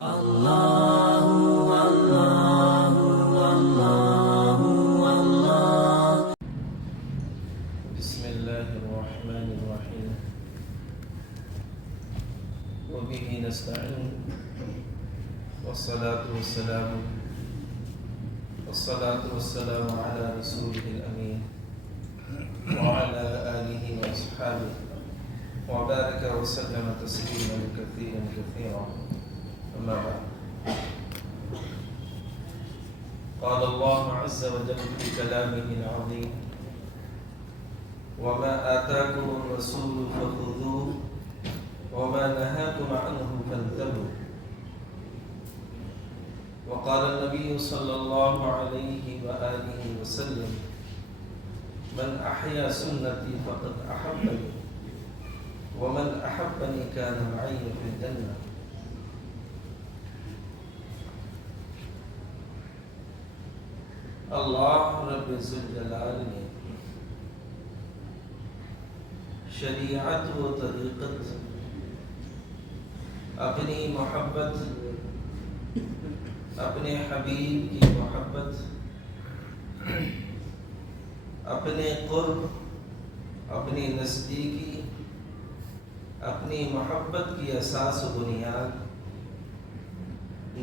Allahu Allahu Allahu Allah. Bismillahirrahmanirrahim. Wa bihi nasta'in. Wassalatu wassalamu ala rasulihil amin wa ala alihi wa ashabihi wa baraka wa sallama tasliman kathiran kathiran. أما بعد، قال الله عز وجل في كلامه العظيم: وما آتاكم الرسول فخذوه وما نهاكم عنه فانتهوا. وقال النبي صلى الله عليه وآله وسلم: من أحيا سنتي فقد أحبني ومن أحبني كان معي في الجنة. اللہ رب ذوالجلال نے شریعت و طریقت، اپنی محبت، اپنے حبیب کی محبت، اپنے قرب، اپنی نزدیکی، اپنی محبت کی اساس و بنیاد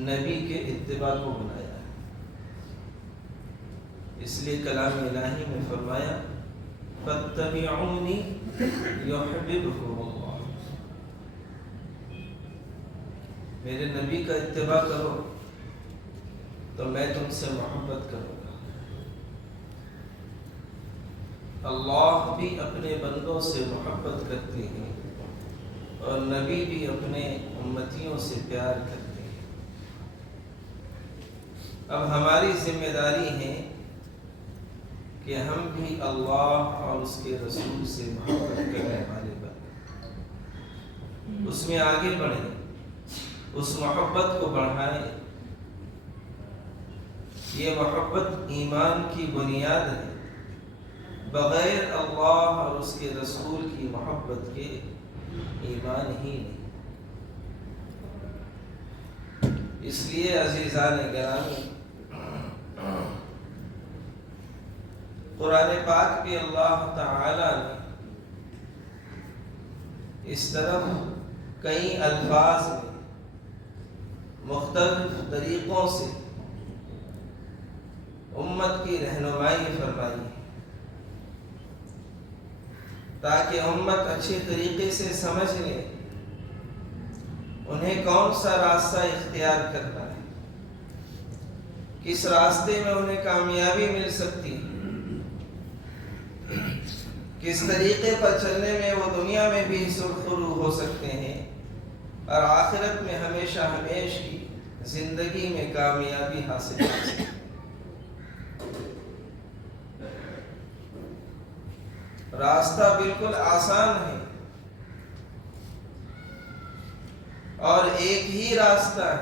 نبی کے اتباع کو بنایا. اس لیے کلام الہی میں فرمایا: فاتبعونی یحببکم اللہ. میرے نبی کا اتباع کرو تو میں تم سے محبت کروں گا. اللہ بھی اپنے بندوں سے محبت کرتے ہیں اور نبی بھی اپنے امتیوں سے پیار کرتے ہیں. اب ہماری ذمہ داری ہے کہ ہم بھی اللہ اور اس کے رسول سے محبت کرنے والے بنیں، اس میں آگے بڑھیں، اس محبت کو بڑھائیں. یہ محبت ایمان کی بنیاد ہے. بغیر اللہ اور اس کے رسول کی محبت کے ایمان ہی نہیں. اس لیے عزیزان گرامی، قرآن پاک میں اللہ تعالی نے اس طرف کئی الفاظ میں مختلف طریقوں سے امت کی رہنمائی فرمائی ہے تاکہ امت اچھے طریقے سے سمجھ لے انہیں کون سا راستہ اختیار کرنا ہے، کس راستے میں انہیں کامیابی مل سکتی ہے، کس طریقے پر چلنے میں وہ دنیا میں بھی سرخرو ہو سکتے ہیں اور آخرت میں ہمیشہ ہمیش کی زندگی میں کامیابی حاصل کر سکتے ہیں. راستہ بالکل آسان ہے اور ایک ہی راستہ ہے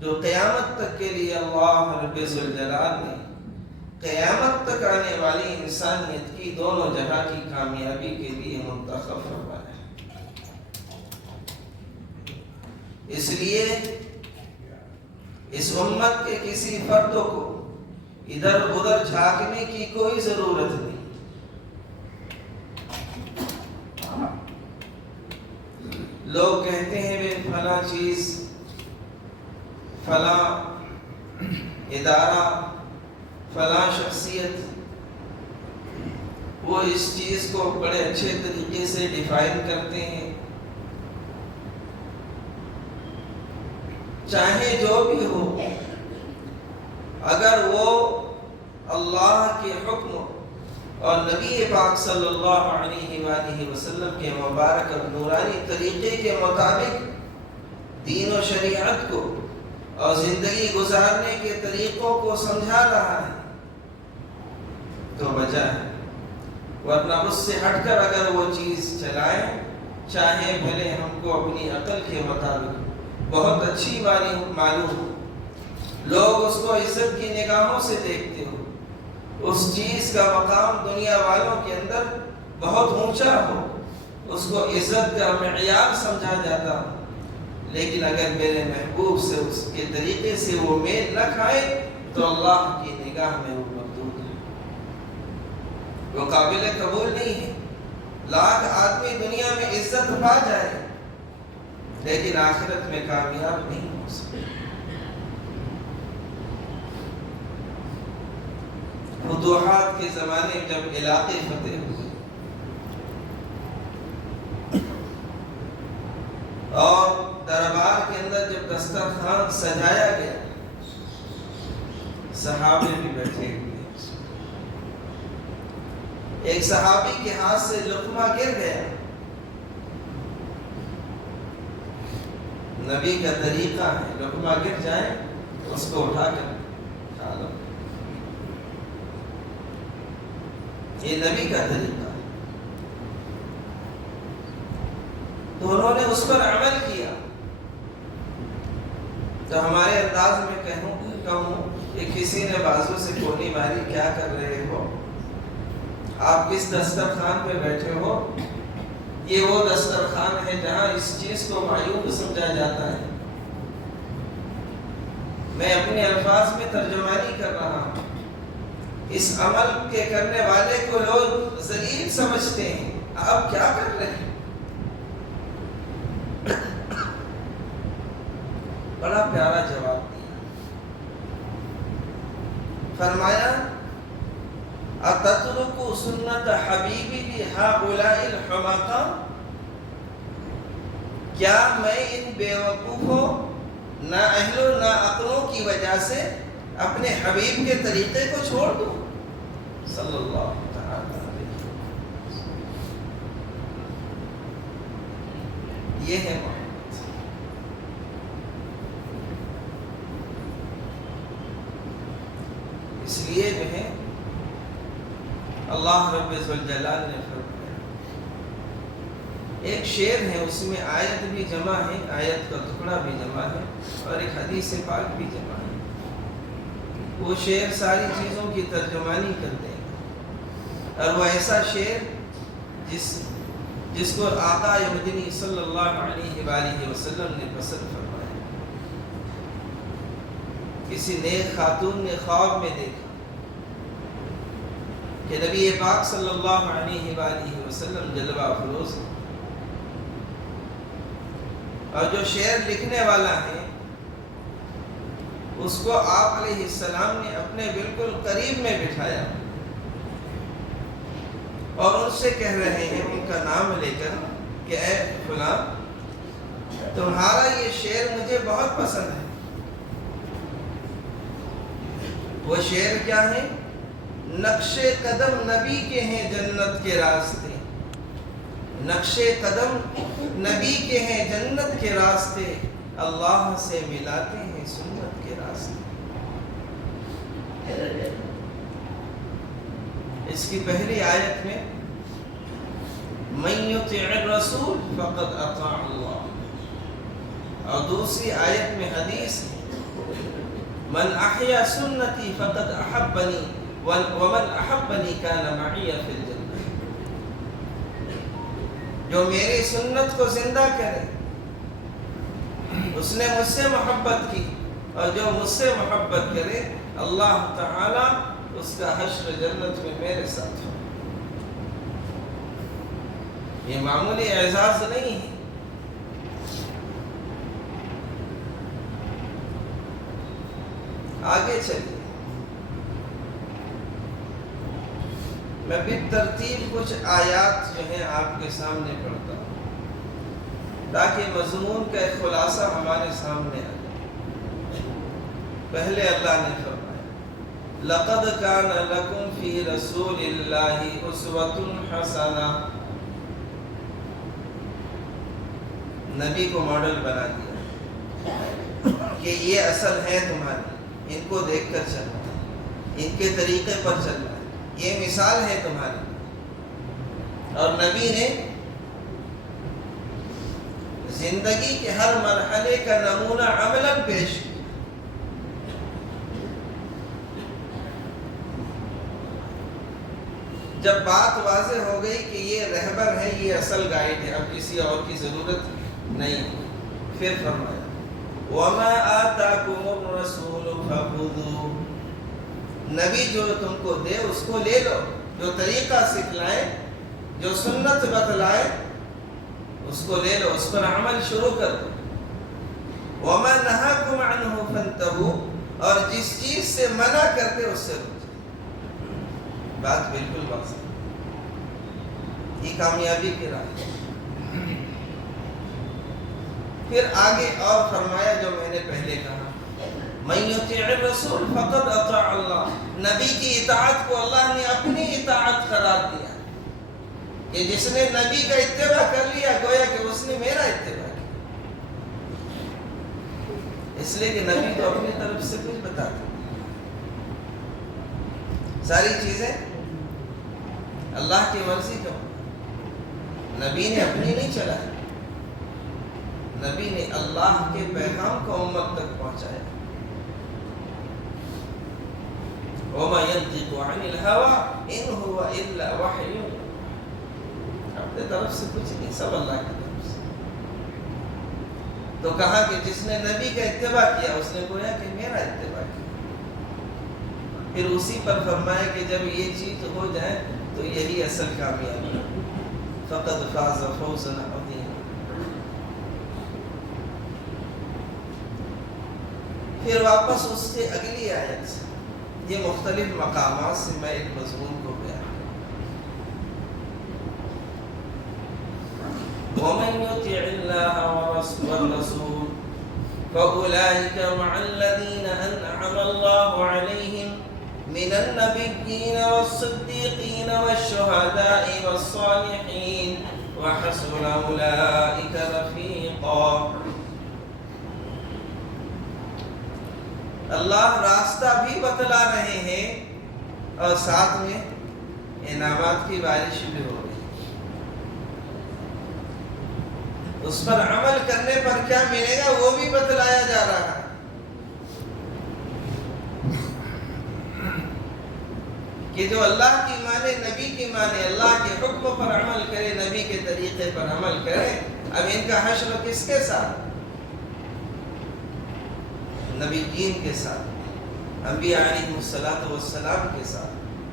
جو قیامت تک کے لیے اللہ رب ذوالجلال نے قیامت تک آنے والی انسانیت کی دونوں جہاں کی کامیابی کے لیے منتخب فرمایا ہے. اس لیے اس امت کے کسی فرد کو ادھر ادھر جھانکنے کی کوئی ضرورت نہیں. لوگ کہتے ہیں وہ فلاں چیز، فلاں ادارہ، فلاں شخصیت، وہ اس چیز کو بڑے اچھے طریقے سے ڈیفائن کرتے ہیں. چاہے جو بھی ہو، اگر وہ اللہ کے حکم اور نبی پاک صلی اللہ علیہ وآلہ وسلم کے مبارک اور نورانی طریقے کے مطابق دین و شریعت کو اور زندگی گزارنے کے طریقوں کو سمجھا رہا ہے تو وجہ ہے، ورنہ اس سے ہٹ کر اگر وہ چیز چلائیں، چاہے بھلے ہم کو اپنی عقل کے مطابق بہت اچھی معلوم ہو، لوگ اس کو عزت کی نگاہوں سے دیکھتے ہو، اس چیز کا مقام دنیا والوں کے اندر بہت اونچا ہو، اس کو عزت کا معیار سمجھا جاتا ہو، لیکن اگر میرے محبوب سے اس کے طریقے سے وہ میل نہ کھائے تو اللہ کی نگاہ میں وہ مردود ہے، وہ قابل قبول نہیں ہے۔ لاکھ آدمی دنیا میں عزت پا جائے لیکن آخرت میں کامیاب نہیں ہو سکے۔ فتوحات کے زمانے میں جب علاقے فتح ہوئے اور دربار کے اندر جب دسترخوان سجایا گیا، صحابے بھی بیٹھے ہوئے، ایک صحابی کے ہاتھ سے لقمہ گر گیا، نبی کا طریقہ ہے لقمہ گر جائے اس کو اٹھا کر کھا لو، یہ نبی کا طریقہ ہے۔ تو انہوں نے اس پر عمل کیا۔ تو ہمارے انداز میں کہوں کہ کسی نے بازو سے گولی ماری، کیا کر رہے ہو آپ، کس دسترخوان پہ بیٹھے ہو؟ یہ وہ دسترخوان ہے جہاں اس چیز کو معیوب سمجھا جاتا ہے۔ میں اپنے الفاظ میں ترجمانی کر رہا ہوں، اس عمل کے کرنے والے کو لوگ ذلیل سمجھتے ہیں، آپ کیا کر رہے ہیں؟ بڑا پیارا جواب دیا، فرمایا اتترک سنت حبیبی بہؤلاء الحمقاء، کیا میں ان بیوقوفوں نااہلوں ناعقلوں کی وجہ سے اپنے حبیب کے طریقے کو چھوڑ دوں؟ صلی اللہ تعالی علیہ وسلم۔ یہ ہے محبت۔ اس لیے جو ہے اللہ رب ذوالجلال نے فرمایا، ایک شعر ہے اس میں آیت بھی جمع ہے، آیت کا ٹکڑا بھی جمع ہے اور ایک حدیث پاک بھی جمع ہے۔ وہ شعر ساری چیزوں کی ترجمانی کرتے ہیں، اور وہ ایسا شعر جس کو آقا مدنی صلی اللہ علیہ وآلہ وسلم نے پسند فرمایا۔ کسی نیک خاتون نے خواب میں دیکھا کہ نبی پاک صلی اللہ علیہ وآلہ وسلم جلوہ افروز ہے، اور جو شعر لکھنے والا ہے اس کو آپ علیہ السلام نے اپنے بالکل قریب میں بٹھایا اور ان سے کہہ رہے ہیں ان کا نام لے کر کہ اے فلاں، تمہارا یہ شعر مجھے بہت پسند ہے۔ وہ شعر کیا ہے؟ نقش قدم نبی کے ہیں جنت کے راستے، نقش قدم نبی کے ہیں جنت کے راستے، اللہ سے ملاتے ہیں سنت کے راستے۔ اس کی پہلی آیت میں من یطع الرسول فقد اطاع اللہ، اور دوسری آیت میں حدیث ہے من احیا سنتی فقد احبنی ومن احبنی کان معی فی الجنہ، جو میری سنت کو زندہ کرے اس نے مجھ سے محبت کی، اور جو مجھ سے محبت کرے اللہ تعالی اس کا حشر جنت میں میرے ساتھ ہو۔ یہ معمولی اعزاز نہیں ہے۔ آگے چلیے، میں بھی ترتیب کچھ آیات جو ہیں آپ کے سامنے پڑھتا ہوں تاکہ مضمون کا ایک خلاصہ ہمارے سامنے آ جائے۔ پہلے اللہ نے فرمایا لقد کان لکم فی رسول اللہ اسوۃ حسنہ، نبی کو ماڈل بنا دیا کہ یہ اصل ہے تمہاری، ان کو دیکھ کر چلنا ہے، ان کے طریقے پر چلنا ہے، یہ مثال ہے تمہاری۔ اور نبی نے زندگی کے ہر مرحلے کا نمونہ عملاً پیش کیا۔ جب بات واضح ہو گئی کہ یہ رہبر ہے، یہ اصل گائیڈ ہے، اب کسی اور کی ضرورت نہیں ہے، پھر فرمایا وَمَا آتَاكُمُ الرَّسُولُ فَخُذُوهُ، نبی جو تم کو دے اس کو لے لو، جو طریقہ سکھلائے، جو سنت بتلائے اس کو لے لو، اس پر عمل شروع کر دو۔ وَمَا نَهَاكُمْ عَنْهُ فَانْتَهُوا، اور جس چیز سے منع کرتے اس سے رک جائے۔ بات بالکل واضح، یہ کامیابی کی راہ ہے۔ پھر آگے اور فرمایا جو میں نے پہلے کہا مَن يُطِعِ الرَّسُولَ فَقَدْ أَطَاعَ اللَّهَ، نبی کی اطاعت کو اللہ نے اپنی اطاعت قرار دیا کہ جس نے نبی کا اتباع کر لیا گویا کہ اس نے میرا اتباع کیا، اس لیے کہ نبی تو اپنی طرف سے کچھ بتاتا، ساری چیزیں اللہ کی مرضی کا، نبی نے اپنی نہیں چلائی، نبی نے اللہ کے پیغام کو امت تک پہنچایا۔ وَمَا يَنطِقُ عَنِ الْهَوَىٰ إِنْ هُوَ إِلَّا وَحْيٌ، اپنے طرف سے کچھ نہیں، سب اللہ کی طرف سے۔ تو کہا کہ جس نے نبی کا اتباع کیا اس نے گویا کہ میرا اتباع کیا۔ پھر اسی پر فرمایا کہ جب یہ چیز ہو جائے تو یہی اصل کامیابی ہے، فَقَدْ فَازَ فَوْزًا عَظِيمًا۔ پھر واپس اس سے اگلی آیت سے، یہ مختلف مقامات سے میں ایک مضمون کو بیان کروں۔ وَمَن يُطِعِ اللَّهَ وَالرَّسُولَ فَأُولَٰئِكَ مَعَ الَّذِينَ أَنْعَمَ اللَّهُ عَلَيْهِم مِّنَ النَّبِيِّينَ وَالصِّدِّيقِينَ وَالشُّهَدَاءِ وَالصَّالِحِينَ وَحَسُنَ أُولَٰئِكَ رَفِيقًا۔ اللہ راستہ بھی بتلا رہے ہیں اور ساتھ میں انعامات کی بارش بھی ہو رہی ہے۔ اس پر عمل کرنے پر کیا ملے گا وہ بھی بتلایا جا رہا ہے کہ جو اللہ کی مانے، نبی کی مانے، اللہ کے حکم پر عمل کرے، نبی کے طریقے پر عمل کرے، اب ان کا حشر کس کے ساتھ؟ نبیین کے ساتھ، انبیاء علیہ السلام کے ساتھ،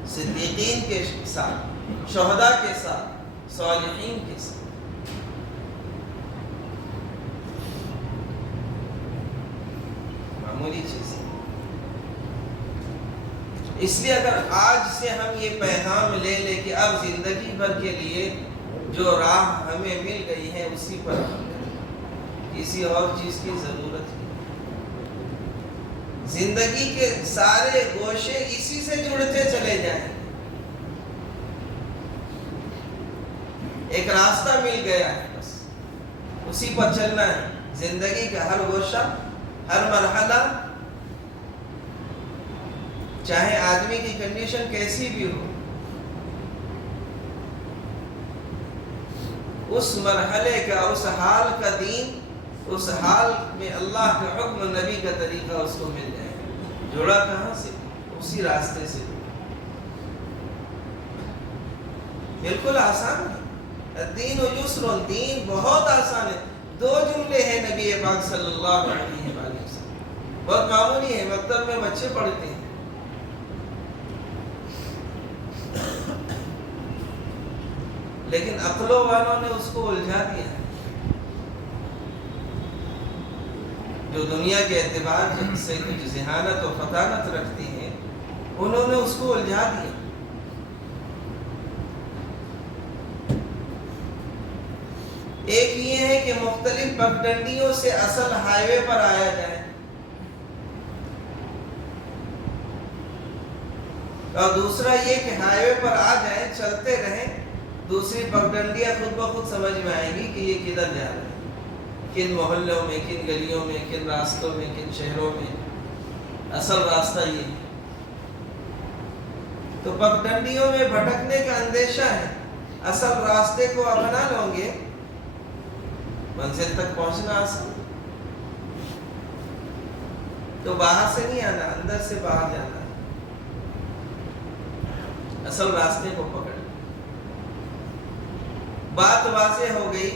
صدیقین کے ساتھ، شہداء کے ساتھ، صالحین کے ساتھ۔ معمولی چیز ہے۔ اس لیے اگر آج سے ہم یہ پیغام لے لیں کہ اب زندگی بھر کے لیے جو راہ ہمیں مل گئی ہے اسی پر عمل کریں، کسی اور چیز کی ضرورت ہے، زندگی کے سارے گوشے اسی سے جڑتے چلے جائیں، ایک راستہ مل گیا ہے، بس اسی پر چلنا ہے، زندگی کا ہر گوشہ، ہر مرحلہ، چاہے آدمی کی کنڈیشن کیسی بھی ہو، اس مرحلے کا، اس حال کا دین، اس حال میں اللہ کا حکم، نبی کا طریقہ اس کو مل جائے گا۔ جوڑا کہاں سے؟ اسی راستے سے۔ بالکل آسان ہے، الدین و یسر، دین بہت آسان ہے۔ 2 جملے ہیں نبی پاک صلی اللہ علیہ وسلم، بہت معمولی ہے، مکتب میں بچے پڑھتے ہیں، لیکن عقلوں والوں نے اس کو الجھا دیا ہے، جو دنیا کے اعتبار سے کچھ ذہانت و فطانت رکھتی ہیں، انہوں نے اس کو الجھا دیا۔ ایک یہ ہے کہ مختلف پگڈنڈیوں سے اصل ہائی وے پر آیا جائے، اور دوسرا یہ کہ ہائی وے پر آ جائیں، چلتے رہیں، دوسری پگڈنڈیاں خود بخود سمجھ میں آئیں گی کہ یہ کدھر جا رہے ہیں، کن محلوں میں، کن گلیوں میں، کن راستوں میں، کن شہروں میں، اصل راستہ یہ ہے۔ تو پگڈنڈیوں میں بھٹکنے کا اندیشہ ہے، اصل راستے کو اپنا لو گے منزل تک پہنچنا آسان۔ تو باہر سے نہیں آنا، اندر سے باہر جانا ہے، اصل راستے کو پکڑ۔ بات واضح ہو گئی،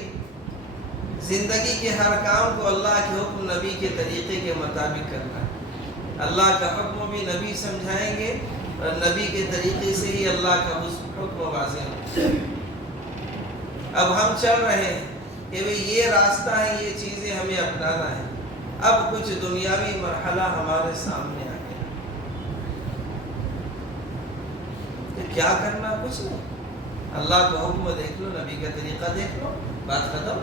زندگی کے ہر کام کو اللہ کے حکم نبی کے طریقے کے مطابق کرنا ہے۔ اللہ کا حکم بھی نبی سمجھائیں گے اور نبی کے طریقے سے ہی اللہ کا حکم واضح ہوگا۔ اب ہم چل رہے ہیں کہ یہ راستہ ہے، یہ چیزیں ہمیں اپنانا ہے۔ اب کچھ دنیاوی مرحلہ ہمارے سامنے آ گیا، تو کیا کرنا؟ کچھ نہیں، اللہ کا حکم دیکھ لو، نبی کا طریقہ دیکھ لو، بات ختم۔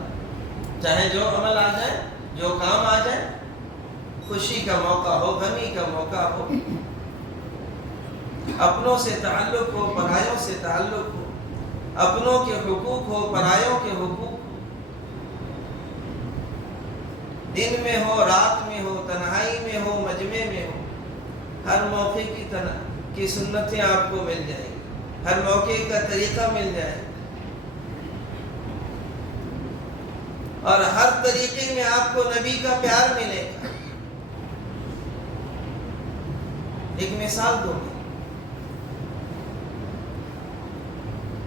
چاہے جو عمل آ جائے، جو کام آ جائے، خوشی کا موقع ہو، غمی کا موقع ہو، اپنوں سے تعلق ہو، پرایوں سے تعلق ہو، اپنوں کے حقوق ہو، پرایوں کے حقوق ہو، دن میں ہو، رات میں ہو، تنہائی میں ہو، مجمع میں ہو، ہر موقع کی سنتیں آپ کو مل جائیں گی، ہر موقع کا طریقہ مل جائے گا، اور ہر طریقے میں آپ کو نبی کا پیار ملے گا۔ ایک مثال دوں میں،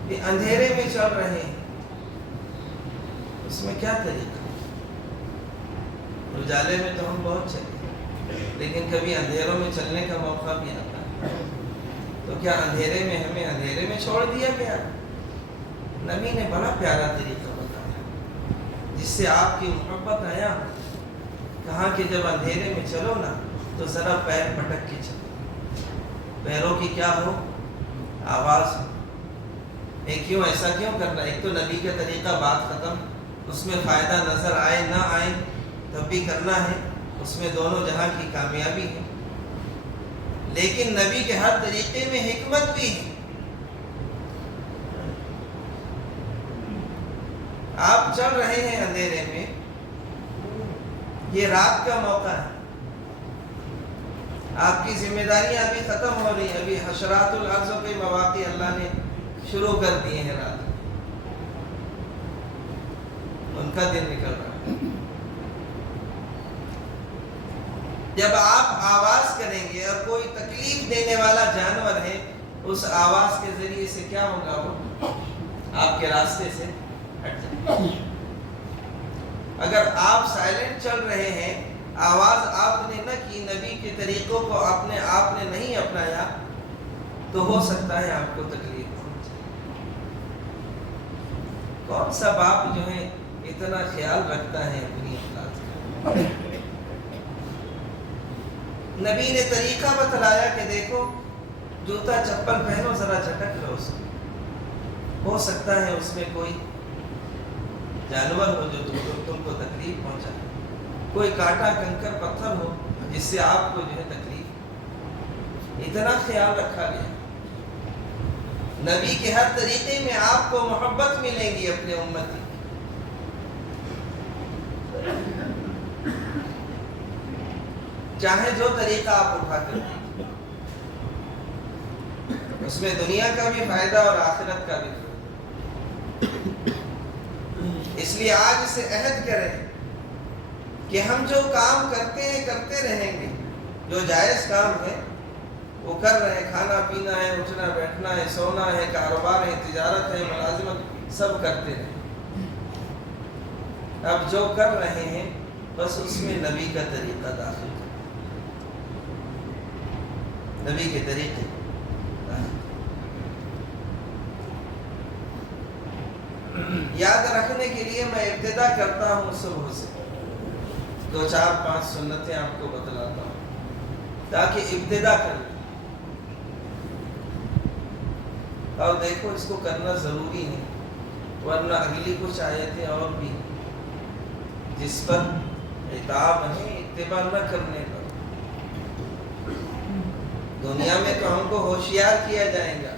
کہ اندھیرے میں چل رہے ہیں، اس میں کیا طریقہ؟ اجالے میں تو ہم بہت چلے، لیکن کبھی اندھیروں میں چلنے کا موقع بھی آتا ہے، تو کیا اندھیرے میں ہمیں اندھیرے میں چھوڑ دیا گیا؟ نبی نے بڑا پیارا طریقہ بتایا، جس سے آپ کی محبت آیا۔ کہا کہ جب اندھیرے میں چلو نا تو ذرا پیر پٹک کے چلو، پیروں کی کیا ہو؟ آواز ہو۔ کیوں ایسا کیوں کرنا؟ ایک تو نبی کا طریقہ، بات ختم، اس میں فائدہ نظر آئے نہ آئے تب بھی کرنا ہے، اس میں دونوں جہاں کی کامیابی ہے، لیکن نبی کے ہر طریقے میں حکمت بھی ہے۔ آپ چل رہے ہیں اندھیرے میں، یہ رات کا موقع ہے، آپ کی ذمہ داریاں ابھی ختم ہو رہی ہیں، ابھی حشرات الارض کے مواقع اللہ نے شروع کر دیے ہیں، رات ان کا دن نکل رہا ہے۔ جب آپ آواز کریں گے اور کوئی تکلیف دینے والا جانور ہے، اس آواز کے ذریعے سے کیا ہوگا؟ وہ آپ کے راستے سے ہٹ جائے گا۔ اگر آپ سائلنٹ چل رہے ہیں، آواز آپ نے نہ کی، نبی کے طریقوں کو آپ نے نہیں اپنایا، تو ہو سکتا ہے آپ کو تکلیف پہنچ جائے۔ کون سا باپ جو ہے اتنا خیال رکھتا ہے اپنی اولاد کا؟ نبی نے طریقہ بتلایا کہ دیکھو، جوتا چپل پہنو، ذرا جھٹک لو اس کو، ہو سکتا ہے اس میں کوئی جانور ہو جو تم کو تکلیف پہنچائے، کوئی کانٹا کنکر پتھر ہو جس سے آپ کو جو ہے تکلیف۔ اتنا خیال رکھا گیا۔ نبی کے ہر طریقے میں آپ کو محبت ملیں گی اپنے امتی، چاہے جو طریقہ آپ اٹھا کر دیں، اس میں دنیا کا بھی فائدہ اور آخرت کا بھی فائدہ۔ اس لیے آج سے عہد کریں کہ ہم جو کام کرتے ہیں کرتے رہیں گے، جو جائز کام ہے وہ کر رہے ہیں، کھانا پینا ہے، اٹھنا بیٹھنا ہے، سونا ہے، کاروبار ہے، تجارت ہے، ملازمت، سب کرتے رہیں۔ اب جو کر رہے ہیں بس اس میں نبی کا طریقہ داخل کریں، نبی کے طریقے داخل۔ یاد رکھنے کے لیے میں ابتدا کرتا ہوں صبح سے، 2-4-5 سنتیں آپ کو بتلاتا ہوں تاکہ ابتدا کریں، اور دیکھو اس کو کرنا ضروری ہے، ورنہ اگلی کچھ آیتیں اور بھی جس پر عتاب ہے اتباع نہ کرنے کا۔ دنیا میں تو ہم کو ہوشیار کیا جائے گا،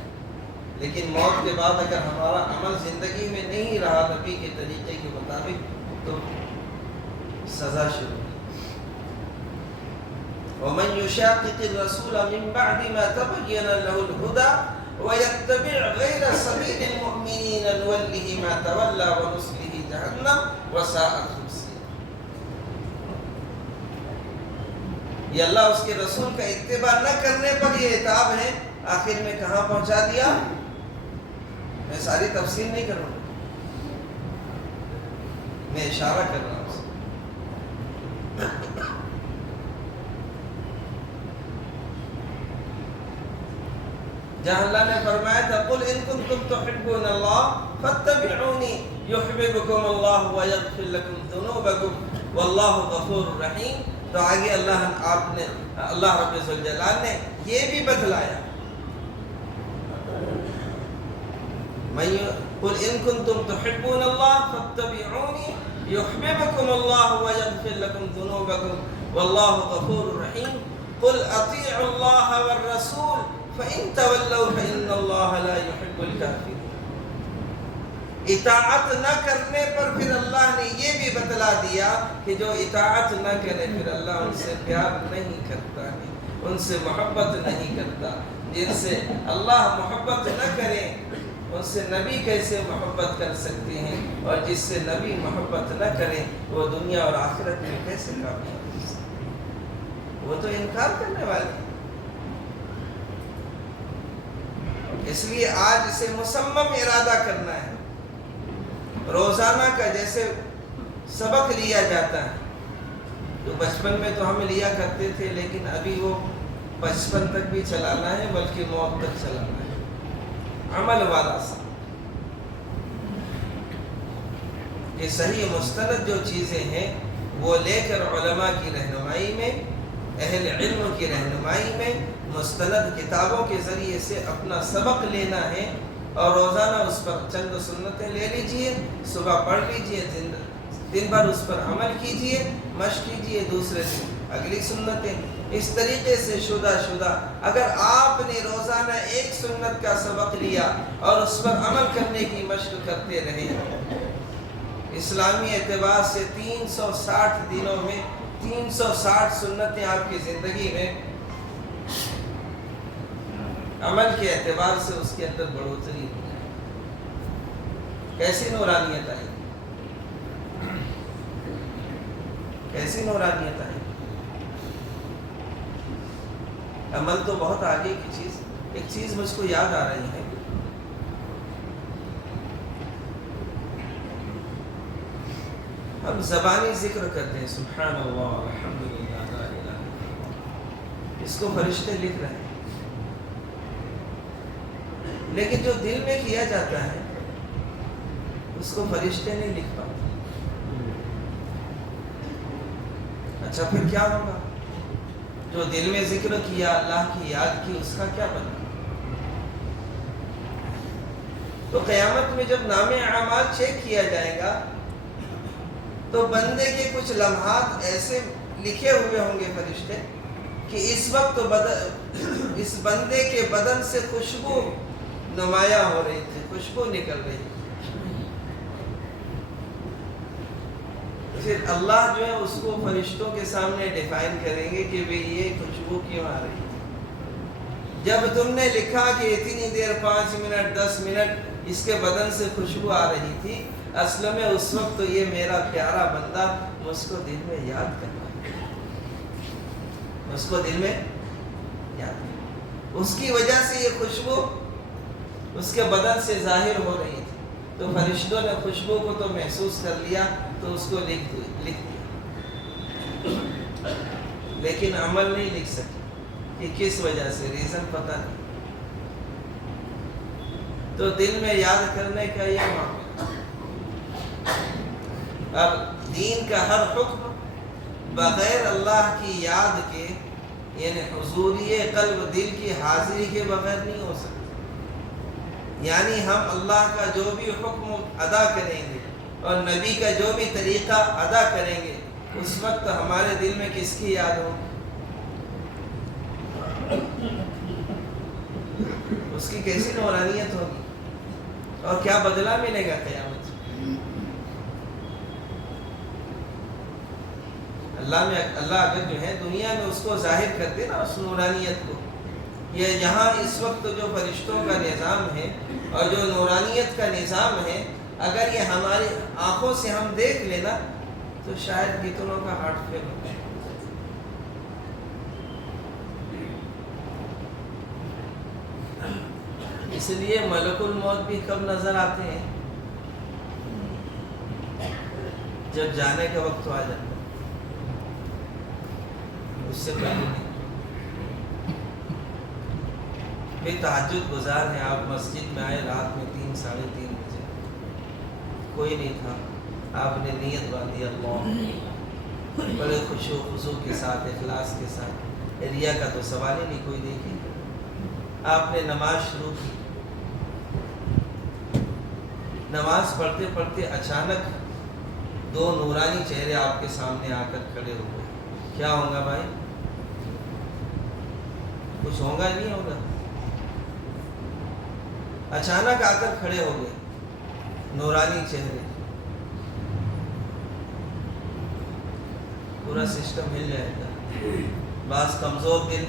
لیکن موت کے بعد اگر ہمارا عمل زندگی میں نہیں رہا نبی کے طریقے کے مطابق تو سزا شروع ہے۔ وَمَنْ يُشَاقِقِ الرَّسُولَ مِنْ بَعْدِ مَا تَبَيَّنَ لَهُ الْهُدَى وَيَتَّبِعْ غَيْرَ سَبِيلِ الْمُؤْمِنِينَ نُوَلِّهِ مَا تَوَلَّى وَنُصْلِهِ جَهَنَّمَ وَسَاءَتْ مَصِيرًا۔ یہ اللہ اس کے رسول کا اتباع نہ کرنے پر یہ عتاب ہے، آخر میں کہاں پہنچا دیا؟ میں ساری تفصیل نہیں کروں، میں اشارہ کر رہا ہوں. جہاں اللہ نے فرمایا تھا قل ان کنتم تحبون اللہ فاتبعونی یحببکم اللہ ویغفر لکم ذنوبکم واللہ غفور رحیم. تو آگے اللہ رب الجلال نے یہ بھی بتلایا قل ان کنتم تحبون اللہ فاتبعونی یحببکم اللہ ویغفر لکم ذنوبکم واللہ غفور رحیم. قل اطیعوا اللہ والرسول فَإِن تَوَلَّوْا فَإِنَّ اللَّهَ لَا يُحِبُّ الْكَافِرِينَ. اطاعت نہ کرنے پر پھر اللہ نے یہ بھی بتلا دیا کہ جو اطاعت نہ کرے پھر اللہ ان سے پیار نہیں کرتا ہے، ان سے محبت نہیں کرتا. جن سے اللہ محبت نہ کرے ان سے نبی کیسے محبت کر سکتے ہیں، اور جس سے نبی محبت نہ کرے وہ دنیا اور آخرت میں کیسے کامیاب ہو سکتے ہیں؟ وہ تو انکار کرنے والے ہیں. اس لیے آج اسے مصمم ارادہ کرنا ہے. روزانہ کا جیسے سبق لیا جاتا ہے، جو بچپن میں تو ہم لیا کرتے تھے، لیکن ابھی وہ 55 تک بھی چلانا ہے بلکہ موت تک چلانا ہے. عمل والا سا یہ صحیح مستند جو چیزیں ہیں وہ لے کر علماء کی رہنمائی میں، اہل علم کی رہنمائی میں، مستند کتابوں کے ذریعے سے اپنا سبق لینا ہے، اور روزانہ اس پر چند سنتیں لے لیجئے، صبح پڑھ لیجئے، دن بھر اس پر عمل کیجئے، مشق کیجئے، دوسرے دن اگلی سنتیں. اس طریقے سے شدہ اگر آپ نے روزانہ ایک سنت کا سبق لیا اور اس پر عمل کرنے کی مشق کرتے رہے، اسلامی اعتبار سے 360 دنوں میں 360 سنتیں آپ کی زندگی میں عمل کے اعتبار سے اس کے اندر بڑھوتری ہو جائے. کیسی نورانیت آئی، کیسی نورانیت آئی. عمل تو بہت آگے کی چیز. ایک چیز مجھ کو یاد آ رہی ہے، ہم زبانی ذکر کرتے ہیں سبحان اللہ الحمدللہ لا الہ الا اللہ، اس کو فرشتے لکھ رہے ہیں، لیکن جو دل میں کیا جاتا ہے اس کو فرشتے نہیں لکھ پاتے. اچھا پھر کیا ہوگا؟ جو دل میں ذکر کیا، اللہ کی یاد کی، اس کا کیا بنا؟ تو قیامت میں جب نام اعمال چیک کیا جائے گا تو بندے کے کچھ لمحات ایسے لکھے ہوئے ہوں گے فرشتے کہ اس وقت اس بندے کے بدن سے خوشبو نمایاں ہو رہی تھی، خوشبو نکل رہی تھی. پھر اللہ جو ہے اس کو فرشتوں کے سامنے ڈیفائن کریں گے کہ بھئی یہ خوشبو کیوں آ رہی تھی؟ جب تم نے لکھا کہ اتنی دیر 5 منٹ 10 منٹ اس کے بدن سے خوشبو آ رہی تھی، اصل میں اس وقت تو یہ میرا پیارا بندہ مجھ کو دل میں یاد کرنا، اس کو دل میں یاد کرنا، اس کی وجہ سے یہ خوشبو اس کے بدن سے ظاہر ہو رہی تھی. تو فرشتوں نے خوشبو کو تو محسوس کر لیا تو اس کو لکھ دیا، لیکن عمل نہیں لکھ سکے کہ کس وجہ سے، ریزن پتہ نہیں. تو دل میں یاد کرنے کا یہ معاملہ. اب دین کا ہر حکم بغیر اللہ کی یاد کے، یعنی حضوری قلب، دل کی حاضری کے بغیر نہیں ہو سکتا. یعنی ہم اللہ کا جو بھی حکم ادا کریں گے اور نبی کا جو بھی طریقہ ادا کریں گے، اس وقت ہمارے دل میں کس کی یاد ہو؟ اس کی کیسی نورانیت ہوگی اور کیا بدلہ ملے گا قیامت میں. اللہ اگر جو ہے دنیا میں اس کو ظاہر کر دے نا، اس نورانیت کو. یہ یہاں اس وقت جو فرشتوں کا نظام ہے اور جو نورانیت کا نظام ہے، اگر یہ ہماری آنکھوں سے ہم دیکھ لینا تو شاید کتنوں کا ہارٹ فیل ہو جائے. اس لیے ملک الموت بھی کب نظر آتے ہیں؟ جب جانے کا وقت تو آ جاتا، اس سے پہلے نہیں۔ پھر تہجد گزار ہیں آپ، مسجد میں آئے رات میں 3 ساڑھے 3 بجے، کوئی نہیں تھا، آپ نے نیت باندھی اللہ، بڑے خشوع خضوع کے ساتھ، اخلاص کے ساتھ، ریا کا تو سوال ہی نہیں کوئی دیکھے، آپ نے نماز شروع کی۔ نماز پڑھتے پڑھتے اچانک 2 نورانی چہرے آپ کے سامنے آ کر کھڑے ہو گئے۔ کیا ہوگا بھائی؟ کچھ ہوگا نہیں ہوگا؟ اچانک آ کر کھڑے ہو گئے نورانی چہرے، پورا سسٹم ہل جائے گا۔ بعض کمزور دل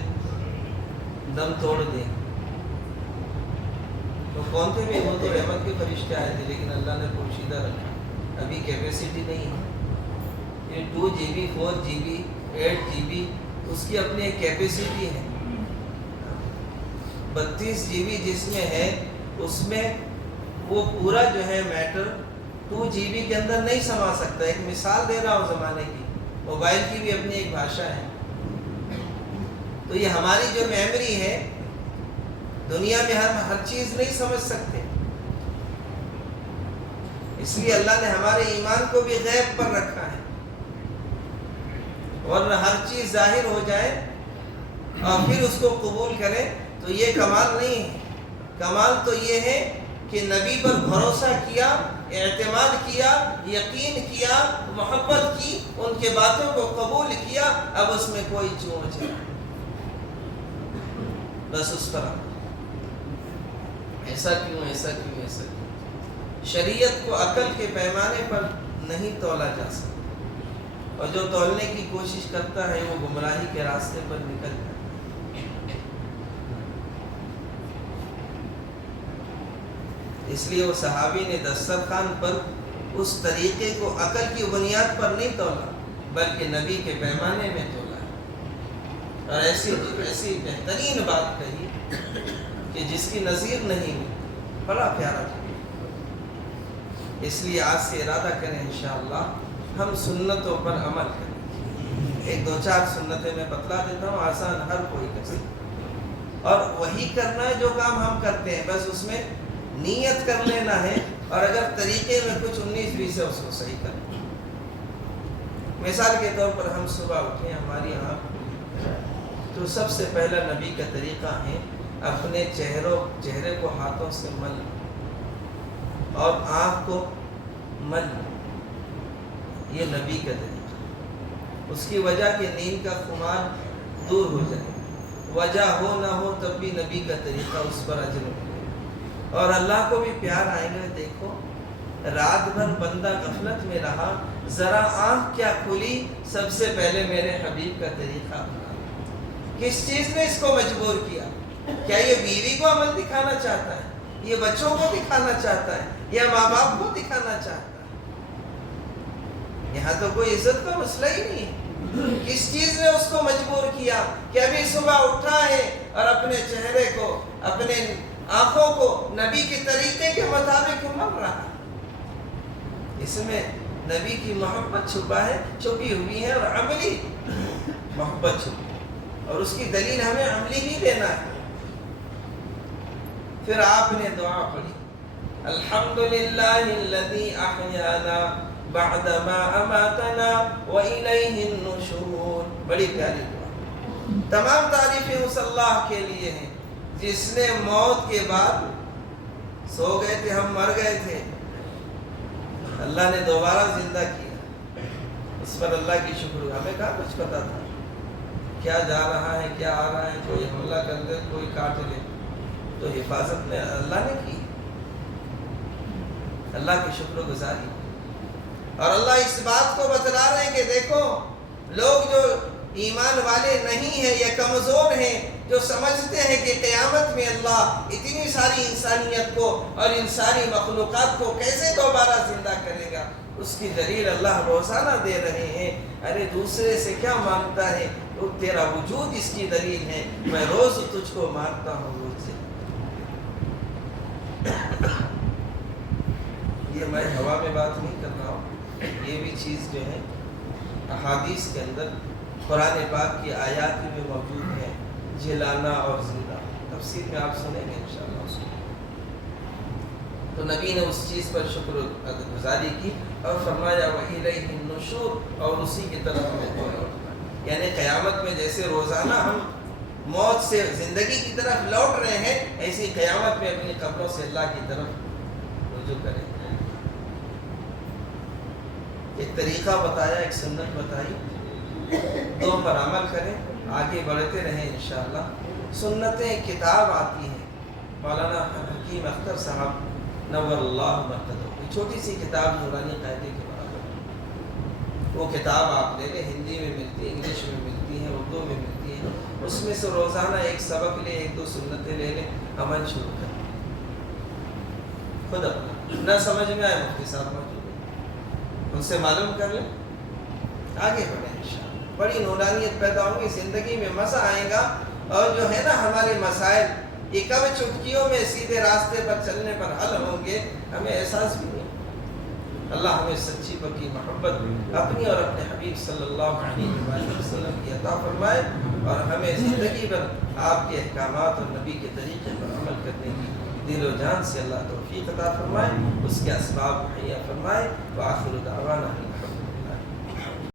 دم توڑ دیں۔ تو کون تھے بھی؟ وہ تو رحمت کے فرشتے آئے تھے، لیکن اللہ نے پوشیدہ رکھا، ابھی کیپیسٹی نہیں ہے۔ یہ 2 GB 4 GB 8 GB اس کی اپنی ایک کیپیسٹی ہے۔ 32 GB جس میں ہے، اس میں وہ پورا جو ہے میٹر 2 GB کے اندر نہیں سما سکتا۔ ایک مثال دے رہا ہوں زمانے کی، موبائل کی بھی اپنی ایک بھاشا ہے۔ تو یہ ہماری جو میموری ہے، دنیا میں ہم ہر چیز نہیں سمجھ سکتے، اس لیے اللہ نے ہمارے ایمان کو بھی غیب پر رکھا ہے، ورنہ ہر چیز ظاہر ہو جائے اور پھر اس کو قبول کریں تو یہ کمال نہیں ہے۔ کمال تو یہ ہے کہ نبی پر بھروسہ کیا، اعتماد کیا، یقین کیا، محبت کی، ان کے باتوں کو قبول کیا، اب اس میں کوئی چونچ ہے، بس اس طرح ایسا کیوں، ایسا کیوں، ایسا کیوں۔ شریعت کو عقل کے پیمانے پر نہیں تولا جا سکتا، اور جو تولنے کی کوشش کرتا ہے وہ گمراہی کے راستے پر نکل جاتا ہے۔ اس لیے وہ صحابی نے دسترخوان پر اس طریقے کو عقل کی بنیاد پر نہیں تولا، بلکہ نبی کے پیمانے میں تولا، اور ایسی بہترین بات کہی کہ جس کی نظیر نہیں، بڑا پیارا تھا۔ اس لیے آج سے ارادہ کریں انشاءاللہ ہم سنتوں پر عمل کریں۔ 1-2-4 سنتیں میں بتلا دیتا ہوں، آسان ہر کوئی کر سکتا، اور وہی کرنا ہے جو کام ہم کرتے ہیں، بس اس میں نیت کر لینا ہے، اور اگر طریقے میں کچھ 19-20 ہے اس کو صحیح کرنا۔ مثال کے طور پر ہم صبح اٹھیں، ہماری یہاں تو سب سے پہلا نبی کا طریقہ ہے اپنے چہرے کو ہاتھوں سے مل اور آنکھ کو مل، یہ نبی کا طریقہ۔ اس کی وجہ کہ نیند کا خمار دور ہو جائے، وجہ ہو نہ ہو تب بھی نبی کا طریقہ، اس پر اجر ملے، اور اللہ کو بھی پیار آئے گا۔ دیکھو رات بھر بندہ غفلت میں رہا، ذرا آنکھ کیا کھلی، سب سے پہلے میرے حبیب کا طریقہ اپنا۔ کس چیز نے اس کو مجبور کیا؟ کیا یہ بیوی کو عمل دکھانا چاہتا ہے؟ یہ بچوں کو دکھانا چاہتا ہے؟ یا ماں باپ کو دکھانا چاہتا ہے؟ یہاں تو کوئی عزت کا مسئلہ ہی نہیں ہے۔ کس چیز نے اس کو مجبور کیا کہ ابھی صبح اٹھا ہے اور اپنے چہرے کو، اپنے آنکھوں کو نبی کے طریقے کے مطابق مل رہا ہے؟ اس میں نبی کی محبت چھپی ہوئی ہے، اور عملی محبت چھپی، اور اس کی دلیل ہمیں عملی ہی دینا ہے۔ پھر آپ نے دعا پڑھی، الحمدللہ الذی احیانا بعدما اماتنا والیہ النشور۔ بڑی پیاری دعا، تمام تعریفیں اس اللہ کے لیے ہیں جس نے موت کے بعد، سو گئے تھے ہم، مر گئے تھے، اللہ نے دوبارہ زندہ کیا، اس پر اللہ کی شکر۔ ہمیں کہاں کچھ پتا تھا کیا جا رہا ہے، کیا آ رہا ہے، کوئی حملہ کر دے، کوئی کاٹ لے، تو حفاظت میں اللہ نے کی، اللہ کی شکر گزاری۔ اور اللہ اس بات کو بتلا رہے ہیں کہ دیکھو لوگ جو ایمان والے نہیں ہیں یا کمزور ہیں، جو سمجھتے ہیں کہ قیامت میں اللہ اتنی ساری انسانیت کو اور ان ساری مخلوقات کو کیسے دوبارہ زندہ کرے گا، اس کی دلیل اللہ روزانہ دے رہے ہیں۔ ارے دوسرے سے کیا مانگتا ہے، تو تیرا وجود اس کی دلیل ہے، میں روز تجھ کو مانگتا ہوں روز سے۔ یہ میں ہوا میں بات نہیں کر رہا ہوں، یہ بھی چیز جو ہے احادیث کے اندر قرآن پاک کی آیات میں موجود ہے، جلانا اور زندہ، تفسیر میں آپ سنیں گے انشاءاللہ اس کو۔ تو نبی نے اس چیز پر شکر گزاری کی اور فرمایا وَإِلَيْهِ النُّشُورُ، اور اسی کی طرف ہمیں لوٹنا، یعنی قیامت میں جیسے روزانہ ہم موت سے زندگی کی طرف لوٹ رہے ہیں، ایسی قیامت میں اپنی قبروں سے اللہ کی طرف رجوع کریں۔ ایک طریقہ بتایا، ایک سنت بتائی، دو پر عمل کریں، آگے بڑھتے رہیں انشاءاللہ۔ سنتیں کتاب آتی ہیں، مولانا حکیم اختر صاحب نور اللہ مرکزہ، چھوٹی سی کتاب نورانی قاعدے کے برابر، وہ کتاب آپ لے لیں، ہندی میں ملتی ہے، انگلش میں ملتی ہے، اردو میں ملتی ہے، اس میں سے روزانہ ایک سبق لیں، ایک دو سنتیں لے لیں، عمل شروع کریں، خود اپنا نہ سمجھ میں آئے مفتی صاحب موجود ہیں، ان سے معلوم کر لیں، آگے بڑھیں انشاءاللہ، بڑی نورانیت پیدا ہوگی، زندگی میں مزہ آئے گا، اور جو ہے نا ہمارے مسائل یہ کب چٹکیوں میں سیدھے راستے پر چلنے پر حل ہوں گے، ہمیں احساس بھی نہیں۔ اللہ ہمیں سچی پکی محبت اپنی اور اپنے حبیب صلی اللہ علیہ وسلم کی عطا فرمائے، اور ہمیں زندگی بھر آپ کے احکامات اور نبی کے طریقے پر عمل کرنے کی دل و جان سے اللہ توفیق عطا فرمائے، اس کے اسباب مہیا فرمائے۔ وآخر دعوانا